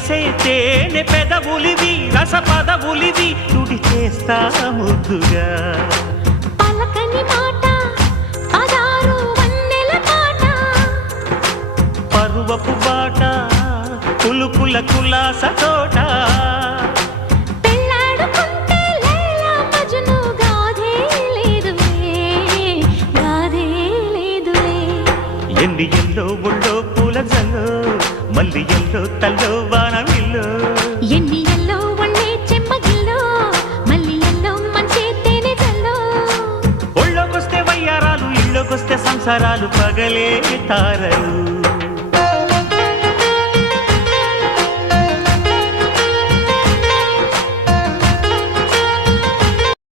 చేసే తేనె పెదవులివి రస పదవులివి తుడి చేస్తా ముద్దుగా పలకని మాట పదారు వన్నెల పాట పరువపు బాట కులుకుల కులాస తోట పెళ్ళాడుకుంటే లైలా మజ్ను గాథే లేదులే ఎండి ఎల్లో ఒళ్ళో పూల జల్లో మల్లి ఎల్లో తల్లో వానవిల్లో ఎన్ని ఎల్లో ఒళ్ళే చెమ్మగిల్లో మల్లి ఎల్లో మంచి తేనె జల్లో ఒళ్ళోకొస్తే వయ్యారాలు ఇళ్ళోకొస్తే సంసారాలు పగలే తారలు